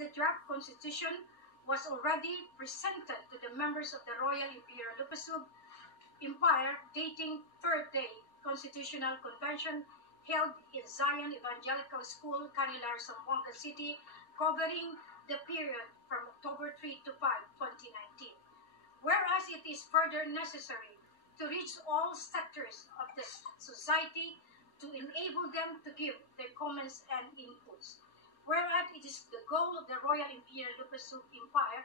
the draft constitution was already presented to the members of the Royal Imperial Lupasug Empire dating Third Day Constitutional Convention held in Zion Evangelical School, Canilar, Zamboanga City, covering the period from October 3 to 5, 2019. Whereas it is further necessary to reach all sectors of the society to enable them to give their comments and inputs. Whereas it is the goal of the Royal Imperial Lupasug Empire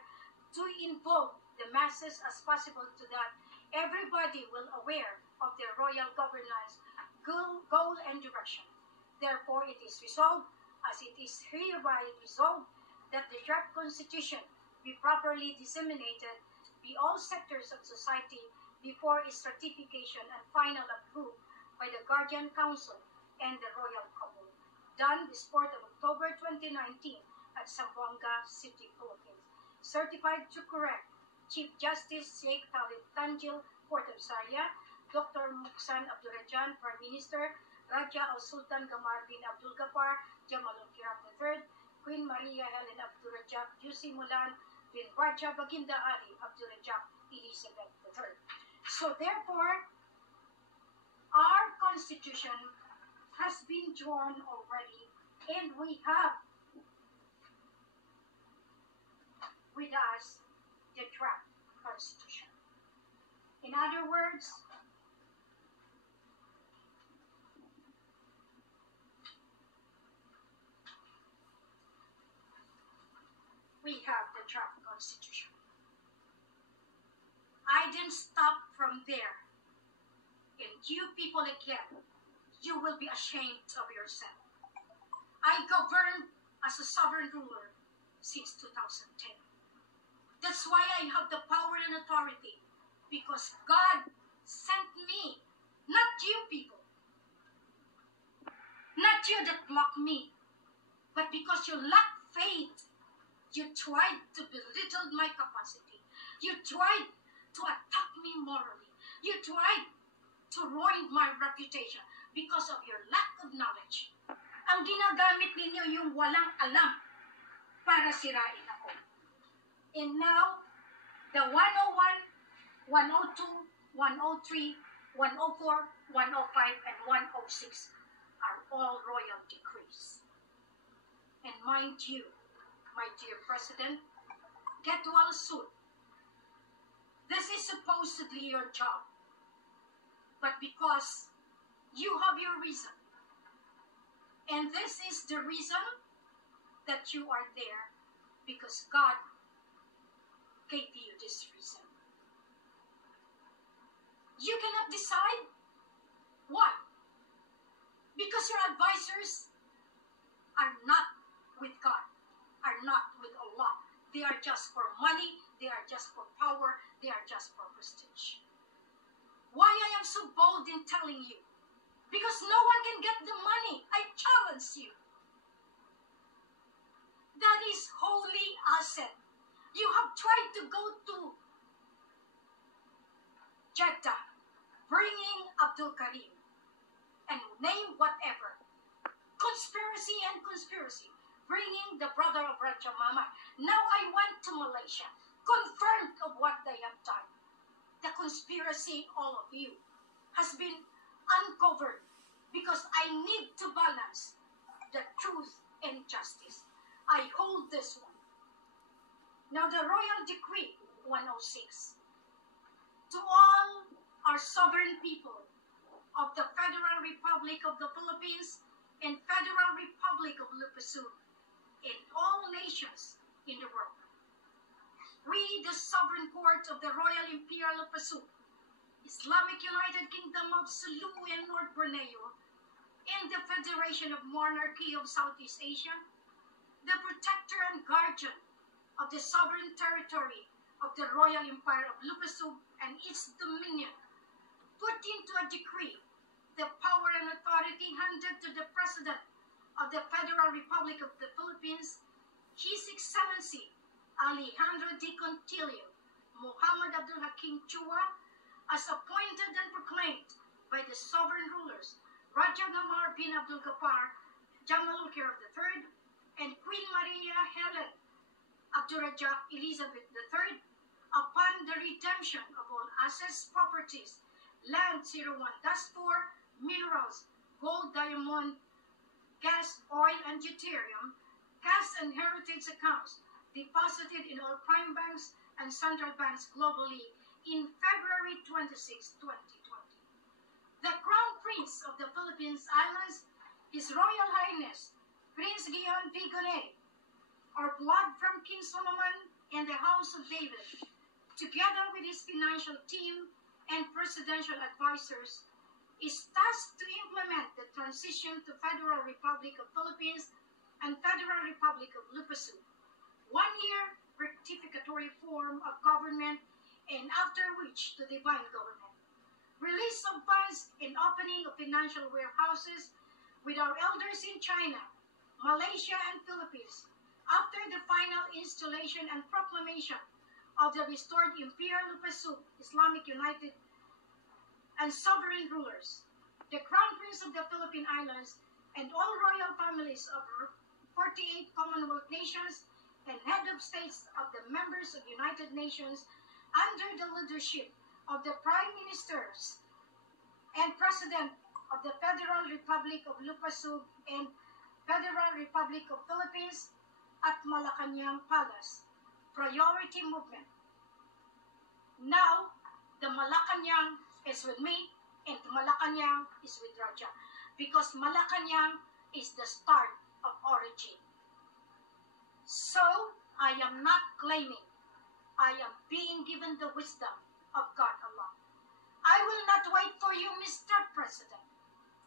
to involve the masses as possible so that everybody will aware of their royal governance goal and direction. Therefore, it is resolved, as it is hereby resolved, that the draft constitution be properly disseminated by all sectors of society before its ratification and final approved by the Guardian Council and the Royal Couple. Done this 4th of October 2019 at Zamboanga City, Philippines. Certified to correct Chief Justice Sheikh Khalid Tanjil, Port of Zaria, Dr. Muksan Abdurajan, Prime Minister, Raja Al-Sultan Gamar bin Abdul Ghaffar, Jamalul Kiram III, Queen Maria Helen Abdurrajab, Jussi Mulan bin Raja Baginda Ali Abdurrajab, Elizabeth III. So therefore, our constitution has been drawn already, and we have with us the draft constitution. In other words, we have the draft constitution. I didn't stop from there. And you people again, you will be ashamed of yourself. I governed as a sovereign ruler since 2010. That's why I have the power and authority, because God sent me, not you people, not you that mock me, but because you lack faith, you tried to belittle my capacity. You tried to attack me morally. You tried to ruin my reputation because of your lack of knowledge. Ang ginagamit ninyo yung walang alam para sirain ako. And now, the 101, 102, 103, 104, 105, and 106 are all royal decrees. And mind you, my dear President, get well soon. This is supposedly your job. But because you have your reason, and this is the reason that you are there, because God gave you this reason. You cannot decide. Why? Because your advisors are not with God, are not with Allah. They are just for money, they are just for power, they are just for prestige. Why I am so bold in telling you? Because no one can get the money. I challenge you. That is holy asset. You have tried to go to Jeddah, bringing Abdul Karim, and name whatever. Conspiracy and conspiracy. Bringing the brother of Raja Mama. Now I went to Malaysia, confirmed of what they have done. The conspiracy, all of you, has been uncovered because I need to balance the truth and justice. I hold this one. Now the Royal Decree 106. To all our sovereign people of the Federal Republic of the Philippines and Federal Republic of Lupasug and all nations in the world. We, the Sovereign Court of the Royal Imperial Lupasug, Islamic United Kingdom of Sulu and North Borneo, and the Federation of Monarchy of Southeast Asia, the protector and guardian of the sovereign territory of the Royal Empire of Lupasug and its dominion, put into a decree the power and authority handed to the President of the Federal Republic of the Philippines, His Excellency Alejandro D. Contillo Muhammad Abdul Hakim Chua, as appointed and proclaimed by the sovereign rulers Raja Gamar bin Abdul Ghaffar, Jamalul Kiram III, and Queen Maria Helen Abdurrahman Elizabeth III, upon the redemption of all assets, properties, land 01-4, minerals, gold, diamond, gas, oil, and deuterium, cash and heritage accounts deposited in all prime banks and central banks globally in February 26, 2020. The Crown Prince of the Philippines Islands, His Royal Highness Prince Guion Vigonet, our blood from King Solomon and the House of David, together with his financial team and presidential advisors, is tasked to implement the transition to Federal Republic of Philippines and Federal Republic of Lupassu, 1-year rectificatory form of government, and after which to divine government. Release of funds and opening of financial warehouses with our elders in China, Malaysia, and Philippines, after the final installation and proclamation of the restored Imperial Lupassu Islamic United and sovereign rulers, the Crown Prince of the Philippine Islands, and all royal families of 48 Commonwealth nations and head of states of the members of United Nations under the leadership of the Prime Ministers and President of the Federal Republic of Lupassu and Federal Republic of Philippines at Malacanang Palace. Priority movement. Now, the Malacanang is with me, and Malacanang is with Raja, because Malacanang is the start of origin. So, I am not claiming, I am being given the wisdom of God Allah. I will not wait for you, Mr. President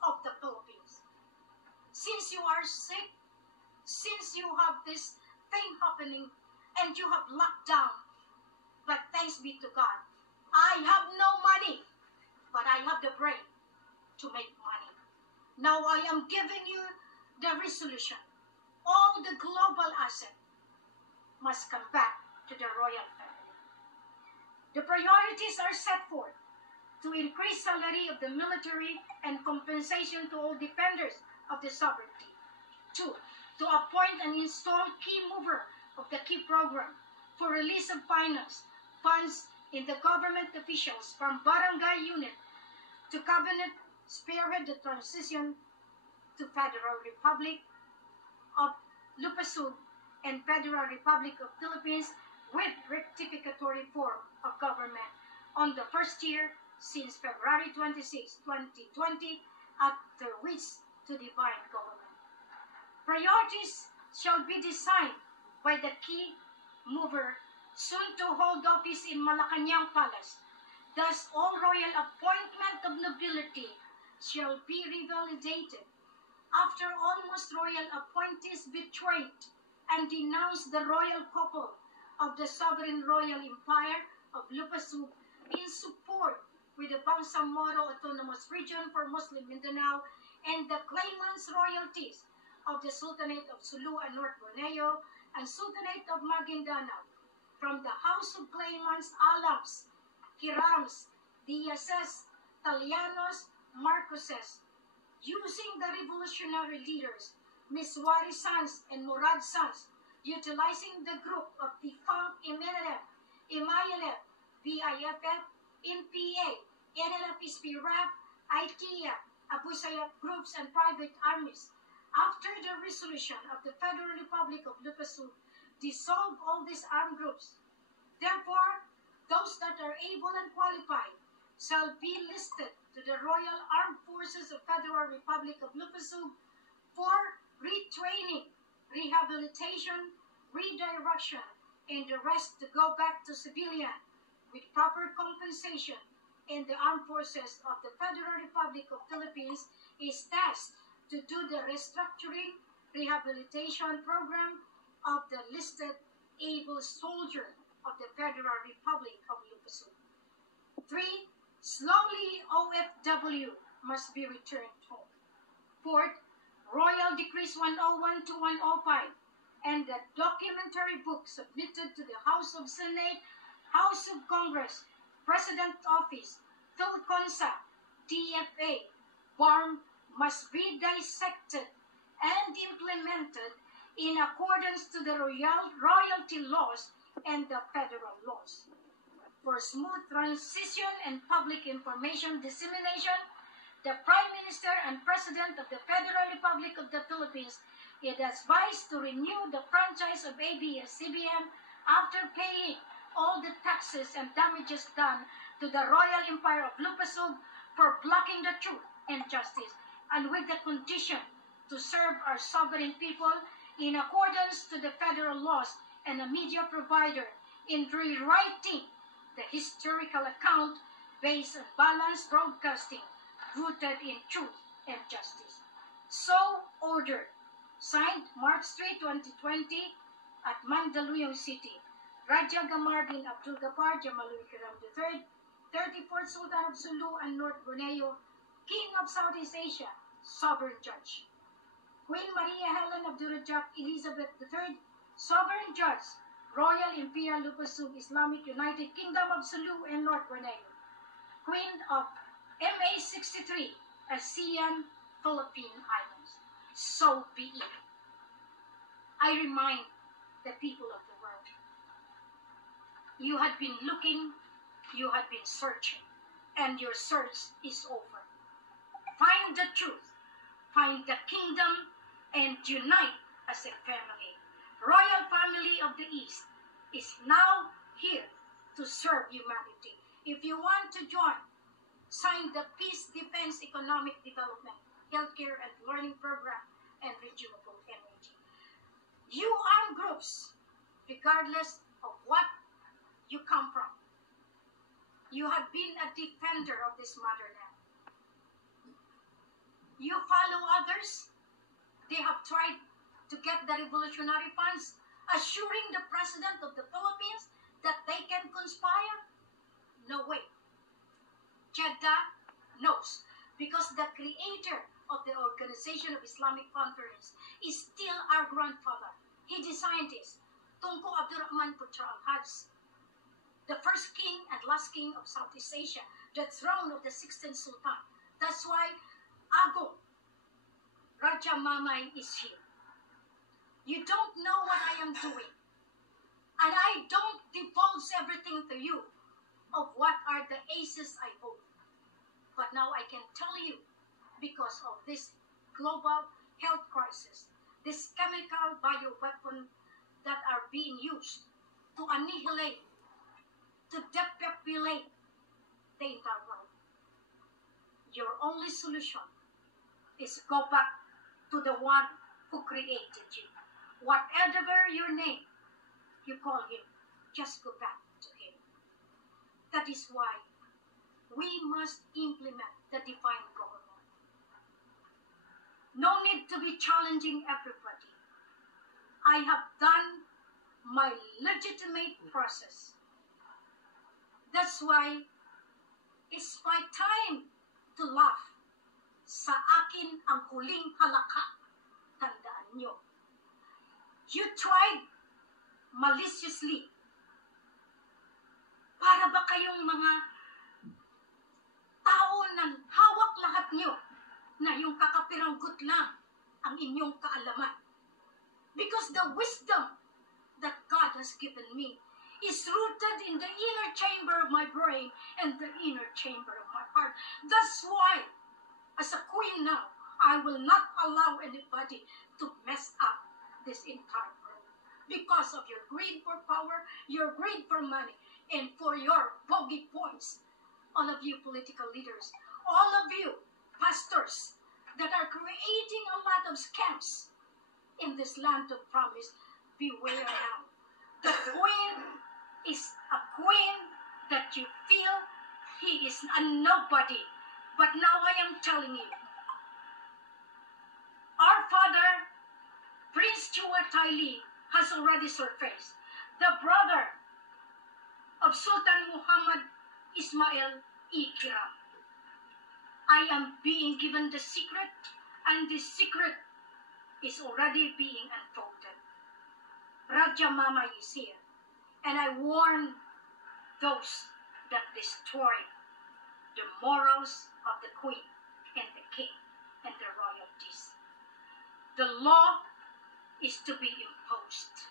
of the Philippines. Since you are sick, since you have this thing happening, and you have locked down, but thanks be to God, I have no money, but I have the brain to make money. Now I am giving you the resolution. All the global asset must come back to the royal family. The priorities are set forth to increase salary of the military and compensation to all defenders of the sovereignty. 2. To appoint and install key mover of the key program for release of finance funds in the government officials from barangay unit to cabinet spearhead the transition to Federal Republic of Lupassu and Federal Republic of Philippines with rectificatory form of government on the first year since February 26, 2020, after which to divine government. Priorities shall be designed by the key mover soon to hold office in Malacanang Palace. Thus, all royal appointment of nobility shall be revalidated after almost royal appointees betrayed and denounced the royal couple of the sovereign royal empire of Lupassu in support with the Bangsamoro Autonomous Region for Muslim Mindanao and the claimants' royalties of the Sultanate of Sulu and North Borneo and Sultanate of Maguindanao from the House of Claimants Alams, Hirams, Diazes, Talianos, Marcoses, using the revolutionary leaders, Miswari Sons and Murad Sons, utilizing the group of defunct MNLF, MILF, VIFF, NPA, NLF-SPRAP, ITEA, Abu Sayyaf groups and private armies. After the resolution of the Federal Republic of Lupassu, dissolve all these armed groups. Therefore, those that are able and qualified shall be listed to the Royal Armed Forces of Federal Republic of Lupassu for retraining, rehabilitation, redirection, and the rest to go back to civilian with proper compensation. And the Armed Forces of the Federal Republic of Philippines is tasked to do the restructuring, rehabilitation program of the listed able soldier of the Federal Republic of Lupassu. 3. Slowly OFW must be returned home. 4th, Royal Decrees 101 to 105 and the documentary book submitted to the House of Senate, House of Congress, President Office, PhilConsa, DFA, BARM must be dissected and implemented in accordance to the royalty laws and the federal laws. For smooth transition and public information dissemination, the Prime Minister and President of the Federal Republic of the Philippines is advised to renew the franchise of ABS-CBN after paying all the taxes and damages done to the Royal Empire of Lupasug for blocking the truth and justice, and with the condition to serve our sovereign people in accordance to the federal laws and a media provider in rewriting the historical account based on balanced broadcasting rooted in truth and justice. So ordered. Signed March 3, 2020 at Mandaluyong City. Raja Gamar bin Abdul Ghaffar Jamaaludin Ikram III, 34th Sultan of Sulu and North Borneo, King of Southeast Asia, Sovereign Judge. Queen Maria Helen Abdurrahman Elizabeth III, Sovereign Judge, Royal Imperial Lupasug Islamic United Kingdom of Sulu and North Borneo. Queen of MA63, ASEAN Philippine Islands. So be it. I remind the people of the world. You had been looking, you had been searching, and your search is over. Find the truth, find the kingdom, and unite as a family. Royal family of the East is now here to serve humanity. If you want to join, sign the Peace, Defense, Economic Development, Healthcare and Learning Program, and Renewable Energy. You armed groups, regardless of what you come from, you have been a defender of this motherland. You follow others. They have tried to get the revolutionary funds, assuring the President of the Philippines that they can conspire. No way. Jeddah knows, because the creator of the Organization of Islamic Conference is still our grandfather. He designed this. Tunku Abdurrahman Putra al-Hajj, the first king and last king of Southeast Asia, the throne of the 16th Sultan. That's why Ago Raja Mamay is here. You don't know what I am doing. And I don't divulge everything to you of what are the aces I hold. But now I can tell you, because of this global health crisis, this chemical bioweapon that are being used to annihilate, to depopulate the entire world. Your only solution is go back to the one who created you. Whatever your name you call him, just go back to him. That is why we must implement the divine government. No need to be challenging everybody. I have done my legitimate process. That's why it's my time to laugh. Sa akin ang huling halaka. Tandaan nyo. You tried maliciously. Para ba kayong mga tao na hawak lahat nyo na yung kakapiranggot lang ang inyong kaalaman? Because the wisdom that God has given me is rooted in the inner chamber of my brain and the inner chamber of my heart. That's why, as a queen now, I will not allow anybody to mess up this entire world. Because of your greed for power, your greed for money, and for your bogey points. All of you political leaders, all of you pastors that are creating a lot of scams in this land of promise, beware now. The queen is a queen that you feel he is a nobody. But now I am telling you, our father, Prince Chua Tai Li, has already surfaced. The brother of Sultan Muhammad Ismail Ikram. I am being given the secret, and this secret is already being unfolded. Raja Mamay is here, and I warn those that destroy the morals of the queen and the king and the royalties. The law is to be imposed.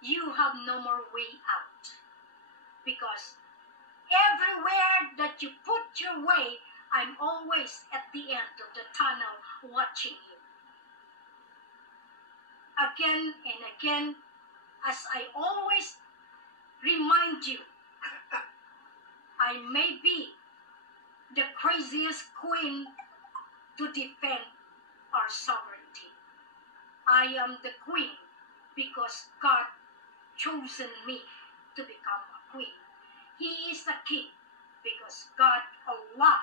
You have no more way out. Because everywhere that you put your way, I'm always at the end of the tunnel watching you. Again and again, as I always remind you, I may be the craziest queen to defend our sovereignty. I am the queen because God chosen me to become a queen. He is a king because God, Allah,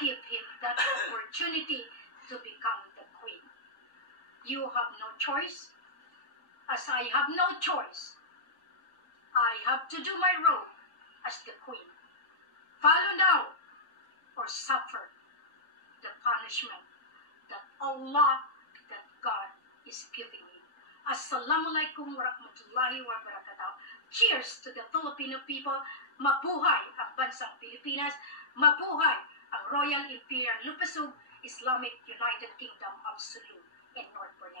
gave him that opportunity to become the queen. You have no choice, as I have no choice. I have to do my role as the queen. Follow now or suffer the punishment that Allah, that God is giving you. Assalamualaikum warahmatullahi wabarakatuh. Cheers to the Filipino people. Mabuhay ang bansang Pilipinas. Mabuhay ang Royal Imperial Lupasug Islamic United Kingdom of Sulu in North Borneo.